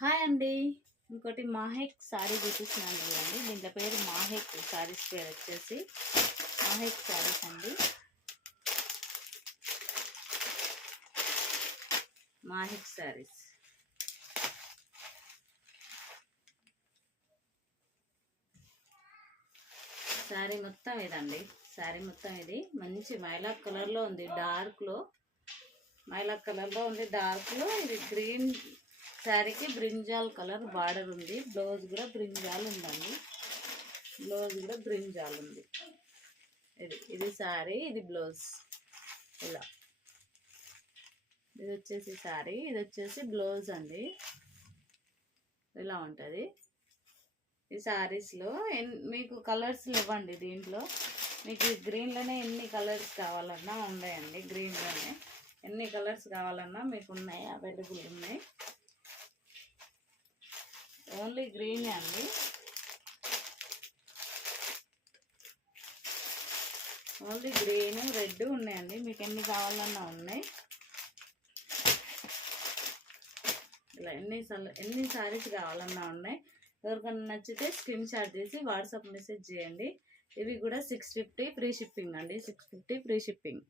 Hi అండి. ఇంకోటి మాహెక్ sorry చూపిస్తున్నాను చూడండి. దీంట్లో పేరు మాహెక్ సారీస్ పేరు వచ్చేసి మాహెక్ సారీస్ అండి. మాహెక్ సారీస్ శారీ మొత్తం ఇదండి. శారీ మొత్తం ఇది మంచి మైలాక్ కలర్లో ఉంది. డార్క్లో మైలాక్ కలర్లో ఉంది. డార్క్లో ఇది గ్రీన్ శారీకి బ్రింజాల్ కలర్ బార్డర్ ఉంది. బ్లౌజ్ కూడా బ్రింజాల్ ఉందండి. బ్లౌజ్ కూడా బ్రింజాల్ ఉంది. ఇది శారీ, ఇది బ్లౌజ్. ఇలా ఇది వచ్చేసి శారీ, ఇది వచ్చేసి బ్లౌజ్ అండి. ఇలా ఉంటుంది. ఈ శారీస్లో మీకు కలర్స్ ఇవ్వండి. దీంట్లో మీకు గ్రీన్లోనే ఎన్ని కలర్స్ కావాలన్నా ఉన్నాయండి. గ్రీన్లోనే ఎన్ని కలర్స్ కావాలన్నా మీకు ఉన్నాయి, అవైలబుల్ ఉన్నాయి. ఓన్లీ గ్రీన్ అండి. ఓన్లీ గ్రీన్, రెడ్ ఉన్నాయండి. మీకు ఎన్ని కావాలన్నా ఉన్నాయి. ఇలా ఎన్ని సారీస్ కావాలన్నా ఉన్నాయి. ఎవరికన్నా నచ్చితే స్క్రీన్ షాట్ తీసి వాట్సాప్ మెసేజ్ చేయండి. ఇవి కూడా 650 ఫ్రీ షిప్పింగ్ అండి. 650 ఫ్రీ షిప్పింగ్.